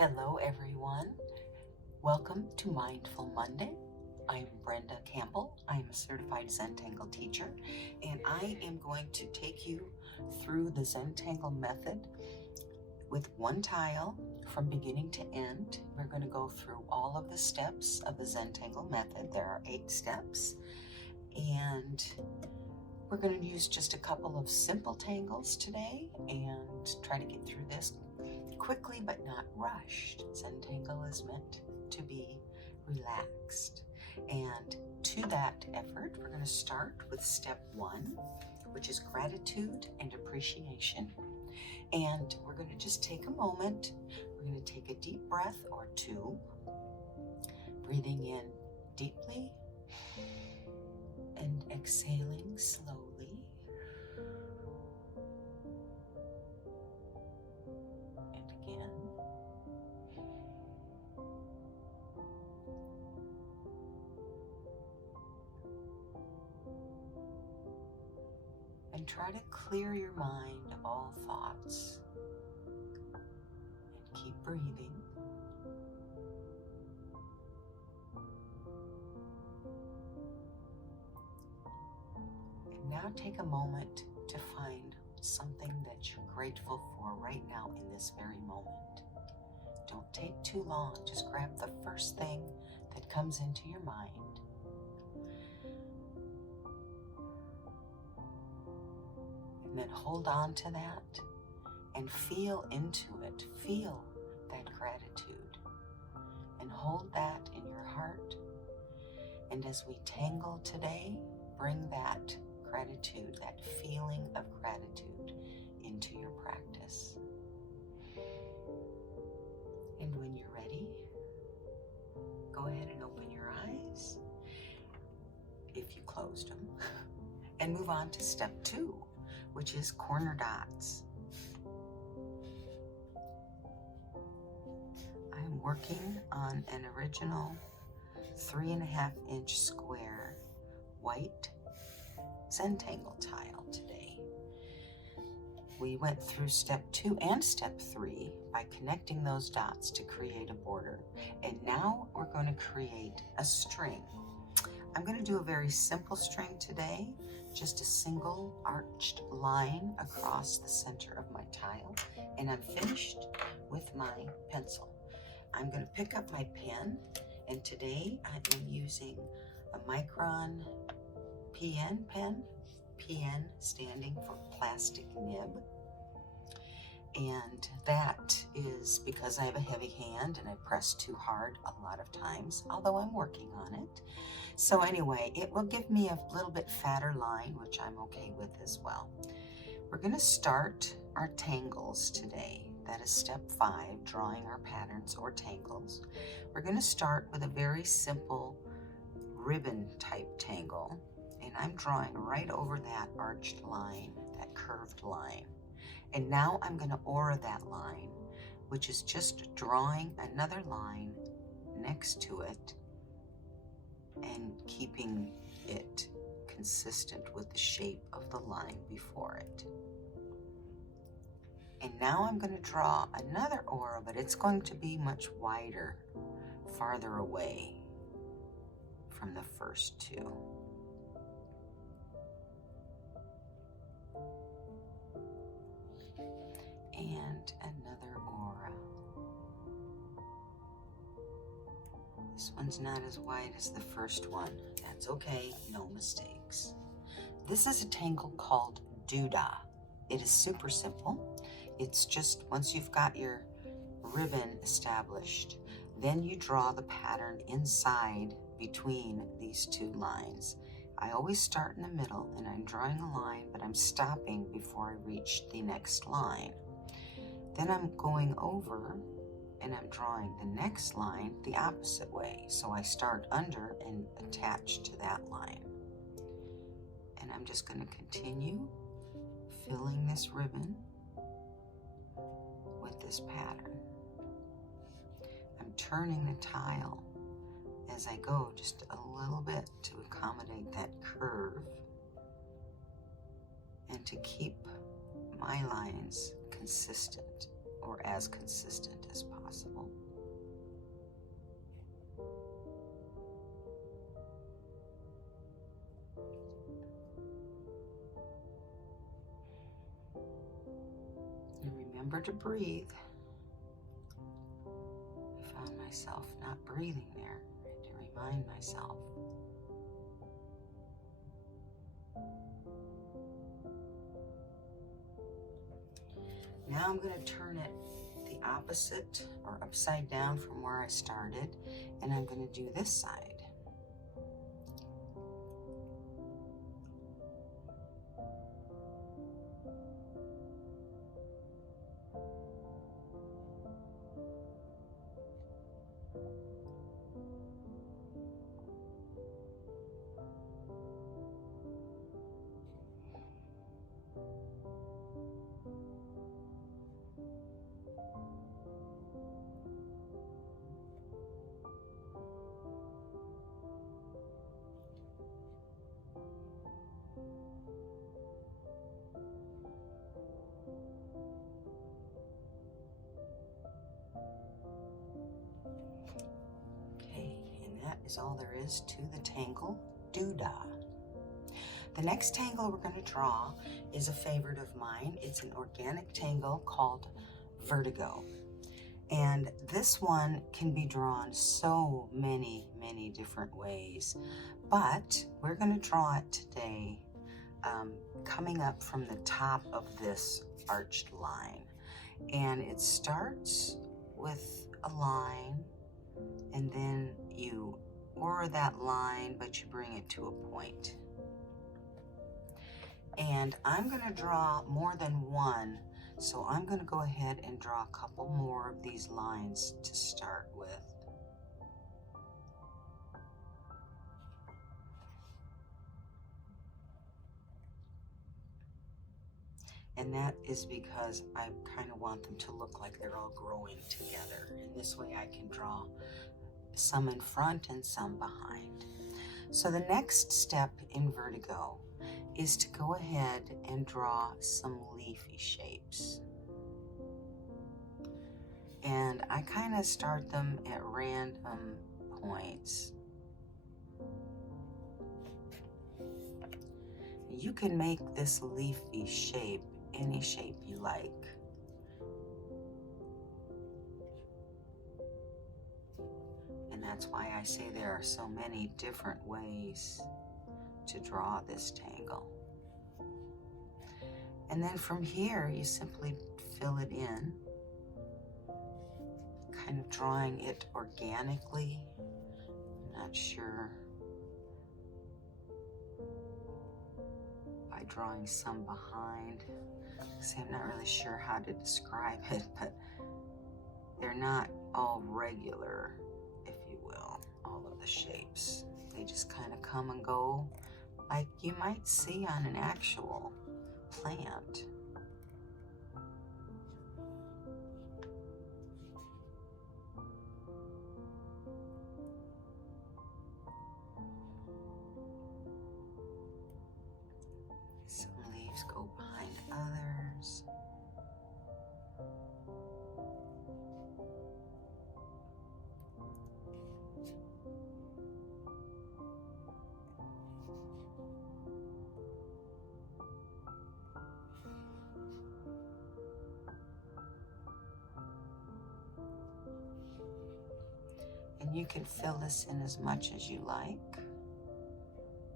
Hello everyone, welcome to Mindful Monday. I'm Brenda Campbell. I'm a certified Zentangle teacher, and I am going to take you through the Zentangle Method with one tile from beginning to end. We're going to go through all of the steps of the Zentangle Method. There are 8 steps, and we're going to use just a couple of simple tangles today and try to get through this quickly but not rushed. Zentangle is meant to be relaxed. And to that effort, we're going to start with step 1, which is gratitude and appreciation. And we're going to just take a moment. We're going to take a deep breath or 2, breathing in deeply and exhaling slowly. And try to clear your mind of all thoughts and keep breathing. And now take a moment to find something that you're grateful for right now in this very moment. Don't take too long, just grab the first thing that comes into your mind. And then hold on to that and feel into it. Feel that gratitude and hold that in your heart. And as we tangle today, bring that gratitude, that feeling of gratitude into your practice. And when you're ready, go ahead and open your eyes, if you closed them, and move on to step 2. Which is corner dots. I'm working on an original 3.5-inch square white Zentangle tile today. We went through step 2 and step 3 by connecting those dots to create a border. And now we're going to create a string. I'm going to do a very simple string today, just a single arched line across the center of my tile, and I'm finished with my pencil. I'm going to pick up my pen, and today I am using a Micron PN pen, PN standing for plastic nib. And that is because I have a heavy hand and I press too hard a lot of times, although I'm working on it. So anyway, it will give me a little bit fatter line, which I'm okay with as well. We're going to start our tangles today. That is step 5, drawing our patterns or tangles. We're going to start with a very simple ribbon type tangle, and I'm drawing right over that arched line, that curved line. And now I'm going to aura that line, which is just drawing another line next to it and keeping it consistent with the shape of the line before it. And now I'm going to draw another aura, but it's going to be much wider, farther away from the first 2. And another aura. This one's not as wide as the first one. That's okay, no mistakes. This is a tangle called Doodah. It is super simple. It's just once you've got your ribbon established, then you draw the pattern inside between these 2 lines. I always start in the middle and I'm drawing a line, but I'm stopping before I reach the next line. Then I'm going over and I'm drawing the next line the opposite way. So I start under and attach to that line. And I'm just going to continue filling this ribbon with this pattern. I'm turning the tile as I go just a little bit to accommodate that curve and to keep my lines consistent. or as consistent as possible. And remember to breathe. I found myself not breathing there. I had to remind myself. Now I'm going to turn it the opposite or upside down from where I started, and I'm going to do this side. That is all there is to the tangle doodah. The next tangle we're going to draw is a favorite of mine. It's an organic tangle called Vertigo. And this one can be drawn so many different ways. But we're going to draw it today coming up from the top of this arched line. And it starts with a line, and then you order that line, but you bring it to a point. And I'm going to draw more than one, so I'm going to go ahead and draw a couple more of these lines to start with. And that is because I kind of want them to look like they're all growing together. And this way I can draw some in front and some behind. So the next step in Vertigo is to go ahead and draw some leafy shapes. And I kind of start them at random points. You can make this leafy shape any shape you like. And that's why I say there are so many different ways to draw this tangle. And then from here, you simply fill it in, kind of drawing it organically. I'm not sure. By drawing some behind. See, I'm not really sure how to describe it, but they're not all regular, if you will, all of the shapes. They just kind of come and go like you might see on an actual plant. Some leaves go behind others. And you can fill this in as much as you like,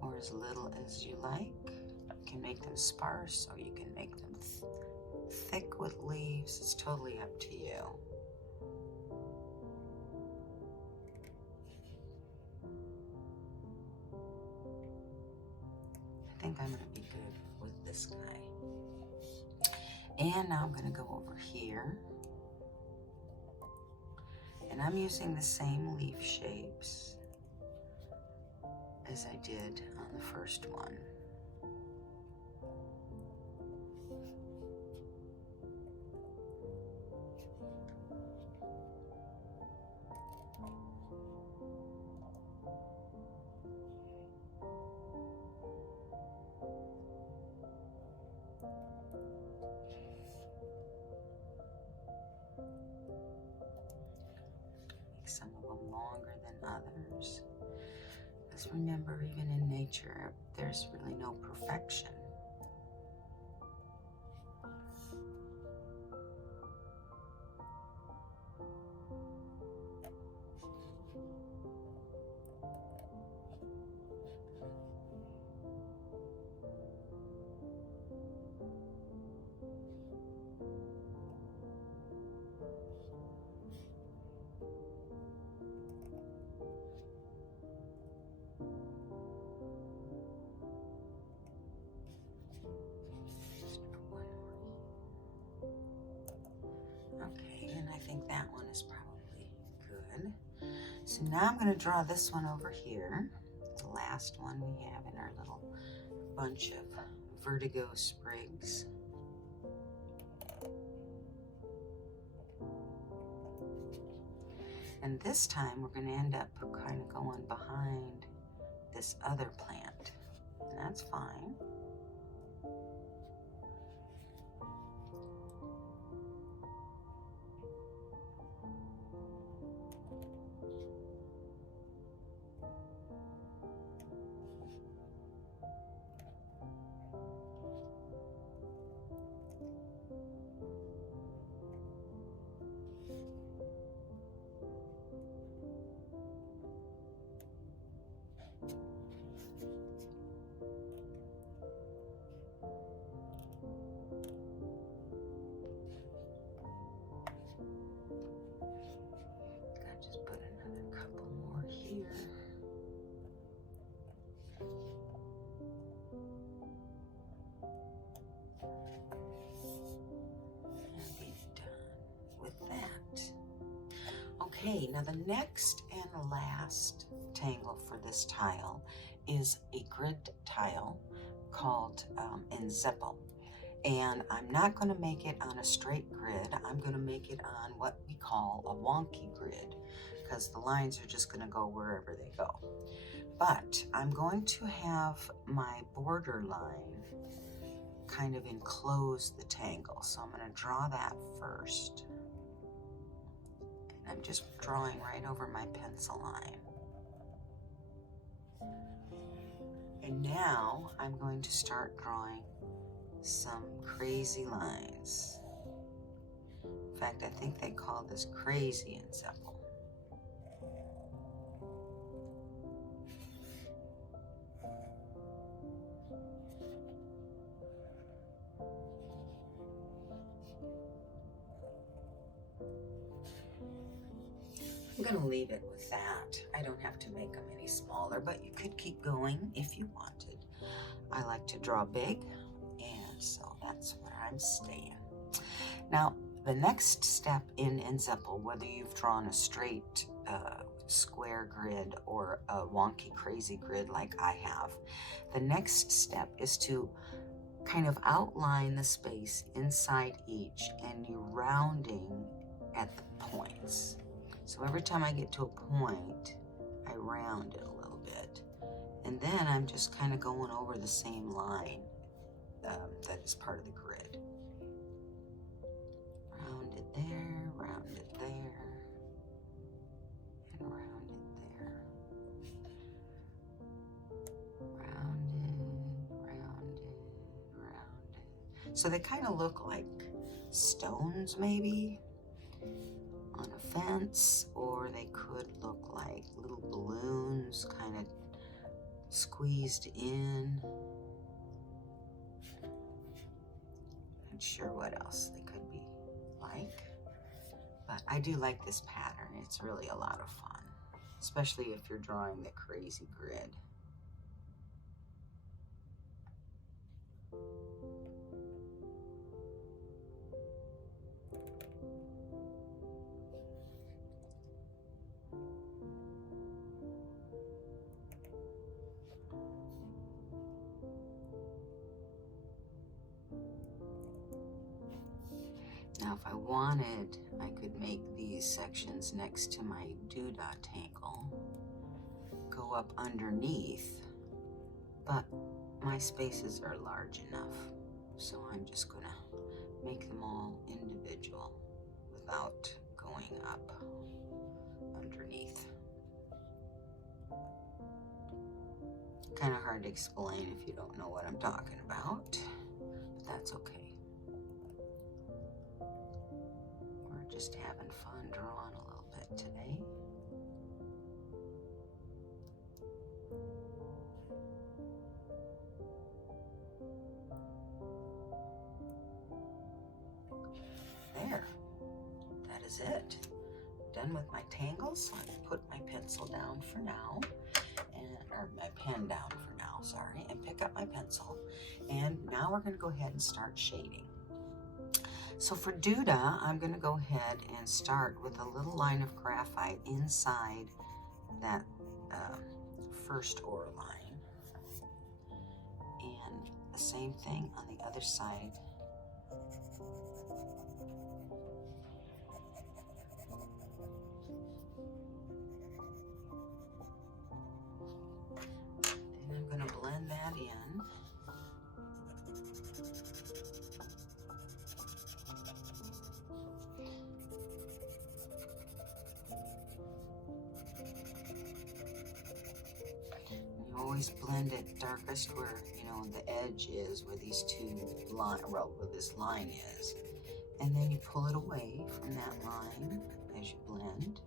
or as little as you like. You can make them sparse, or you can make them thick with leaves. It's totally up to you. I think I'm going to be good with this guy. And now I'm going to go over here. And I'm using the same leaf shapes as I did on the first one. Let's remember, even in nature, there's really no perfection. Okay, and I think that one is probably good. So now I'm going to draw this one over here, the last one we have in our little bunch of vertigo sprigs. And this time we're going to end up kind of going behind this other plant, and that's fine. I'll just put another couple more here. And be done with that. Okay, now the next and last tangle for this tile is a grid tile called Zentangle. And I'm not going to make it on a straight grid. I'm going to make it on what we call a wonky grid, because the lines are just going to go wherever they go. But I'm going to have my border line kind of enclose the tangle. So I'm going to draw that first. And I'm just drawing right over my pencil line. And now I'm going to start drawing some crazy lines. In fact, I think they call this crazy and simple. I'm going to leave it with that. I don't have to make them any smaller, but you could keep going if you wanted. I like to draw big, and so that's where I'm staying. Now, the next step in Zentangle, whether you've drawn a straight square grid or a wonky crazy grid like I have, the next step is to kind of outline the space inside each, and you're rounding at the points. So every time I get to a point, I round it a little bit. And then I'm just kind of going over the same line that is part of the grid. Round it there, round it there, and round it there. Round it, round it, round it. So they kind of look like stones maybe on a fence, or they could look like little balloons kind of squeezed in. Not sure what else they could be like, but I do like this pattern. It's really a lot of fun, especially if you're drawing the crazy grid. Now, if I wanted, I could make these sections next to my doodah tangle go up underneath, but my spaces are large enough, so I'm just gonna make them all individual without going up underneath. Kind of hard to explain if you don't know what I'm talking about, but that's okay. We're just having fun drawing a little bit today. There, that is it. Done with my tangles, so I can put my pencil down for now, or my pen down for now, sorry, and pick up my pencil. And now we're going to go ahead and start shading. So for Duda, I'm going to go ahead and start with a little line of graphite inside that first ore line, and the same thing on the other side. And I'm going to blend that in. You always blend it darkest where, you know, the edge is, where these two line, well, where this line is. And then you pull it away from that line as you blend,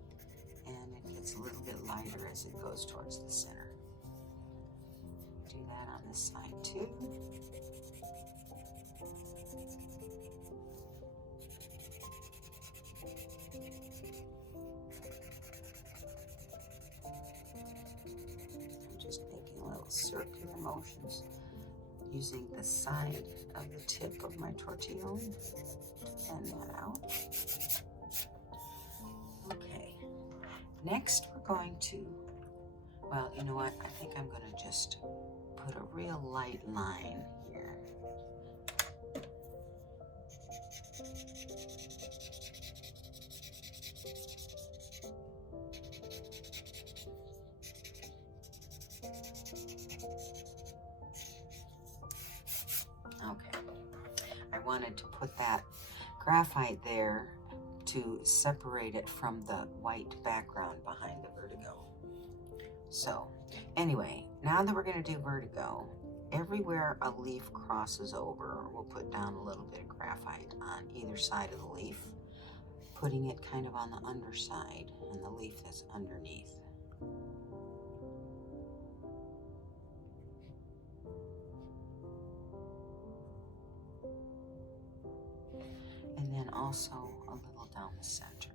and it gets a little bit lighter as it goes towards the center. Do that on this side too. I'm just making little circular motions using the side of the tip of my tortillon to blend that out. Okay, next we're going to, well, you know what, I think I'm going to just put a real light line here. Okay, I wanted to put that graphite there to separate it from the white background behind the vertigo. So anyway, now that we're going to do vertigo, everywhere a leaf crosses over, we'll put down a little bit of graphite on either side of the leaf, putting it kind of on the underside and the leaf that's underneath. And then also a little down the center.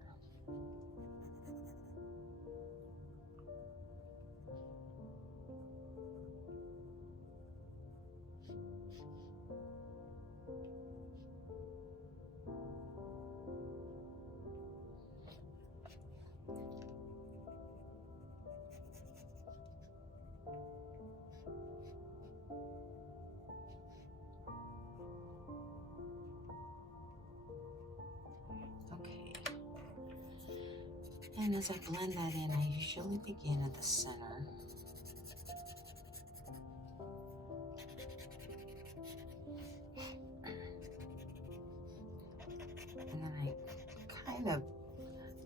Okay. And as I blend that in, I usually begin at the center. And then I kind of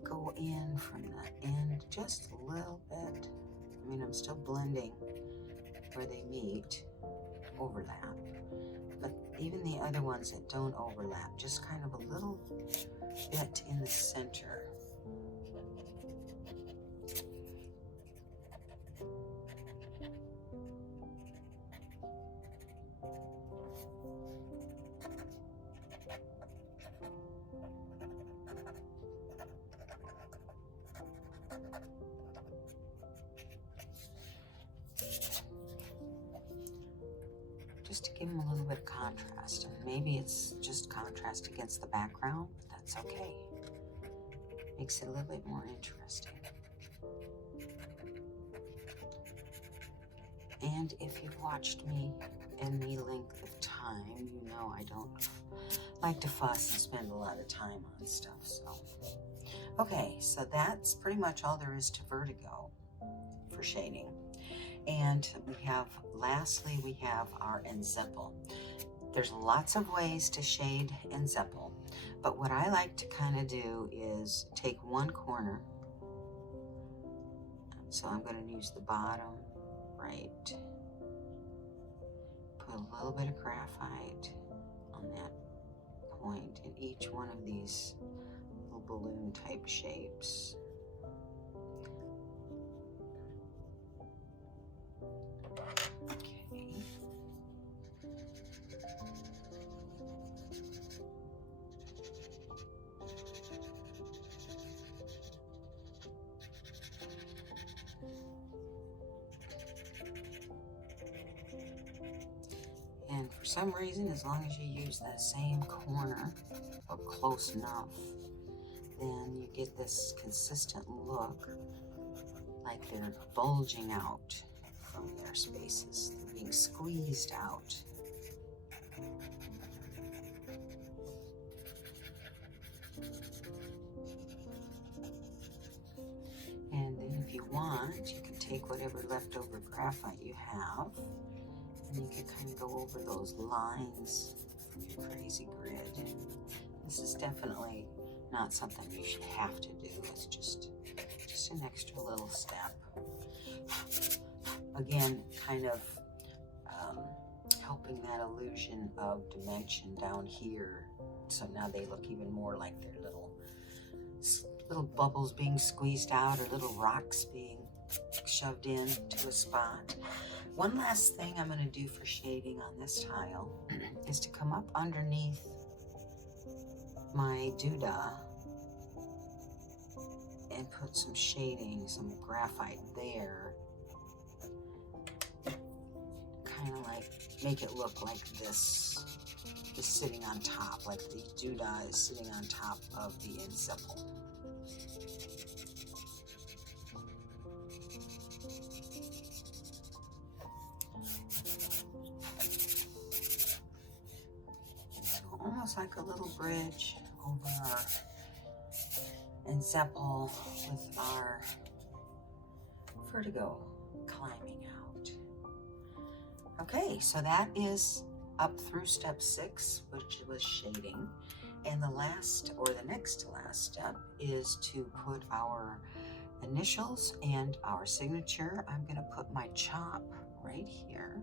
go in from the end just a little bit. I mean, I'm still blending where they meet, overlap. But even the other ones that don't overlap, just kind of a little bit in the center. Just to give them a little bit of contrast, and maybe it's just contrast against the background, but that's okay. Makes it a little bit more interesting. And if you've watched me any length of time, you know I don't like to fuss and spend a lot of time on stuff. So, okay, so that's pretty much all there is to vertigo for shading. And we have, lastly, we have our enzeppel. There's lots of ways to shade enzeppel, but what I like to kind of do is take one corner. So I'm going to use the bottom right a little bit of graphite on that point in each one of these little balloon type shapes. Okay. And for some reason, as long as you use that same corner or close enough, then you get this consistent look like they're bulging out from their spaces. They're being squeezed out. And then if you want, you can take whatever leftover graphite you have, and you can kind of go over those lines from your crazy grid. This is definitely not something you should have to do. It's just an extra little step. Again, kind of helping that illusion of dimension down here. So now they look even more like they're little bubbles being squeezed out, or little rocks being shoved in to a spot. One last thing I'm going to do for shading on this tile is to come up underneath my doodah and put some shading, some graphite there. Kind of like make it look like this is sitting on top, like the doodah is sitting on top of the inzipple. So almost like a little bridge over our inzipple with our vertigo climbing out. Okay, so that is up through step 6, which was shading. And the last, or the next to last step, is to put our initials and our signature. I'm going to put my chop right here.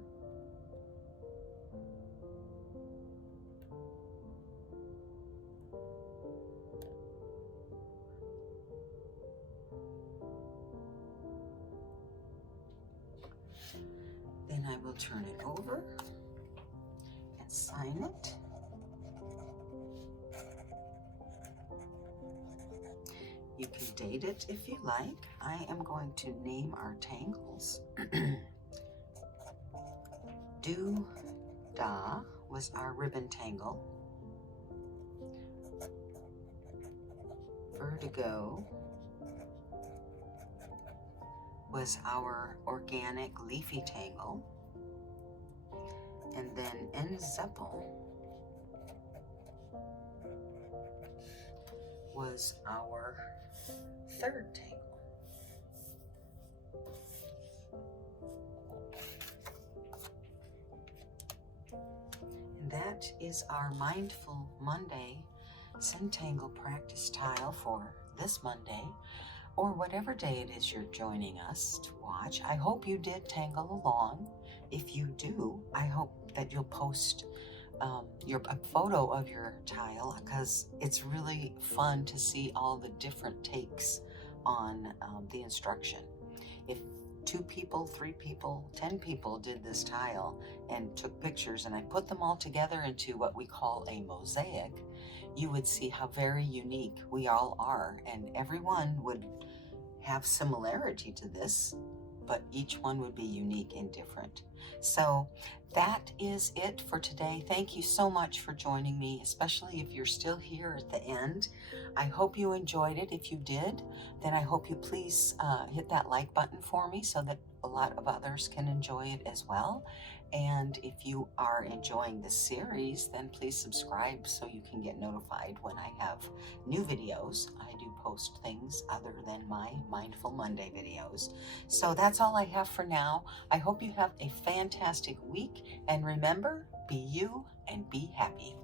Then I will turn it over and sign it. You can date it if you like. I am going to name our tangles. Do-da was our ribbon tangle. Vertigo was our organic leafy tangle. And then inzipple was our third tangle. And that is our Mindful Monday Zentangle practice tile for this Monday, or whatever day it is you're joining us to watch. I hope you did tangle along. If you do, I hope that you'll post a photo of your tile, because it's really fun to see all the different takes on the instruction. If 2 people, 3 people, 10 people did this tile and took pictures, and I put them all together into what we call a mosaic, you would see how very unique we all are, and everyone would have similarity to this, but each one would be unique and different. So that is it for today. Thank you so much for joining me, especially if you're still here at the end. I hope you enjoyed it. If you did, then I hope you please hit that like button for me so that a lot of others can enjoy it as well. And if you are enjoying this series, then please subscribe so you can get notified when I have new videos. I do post things other than my Mindful Monday videos. So that's all I have for now. I hope you have a fantastic week. And remember, be you and be happy.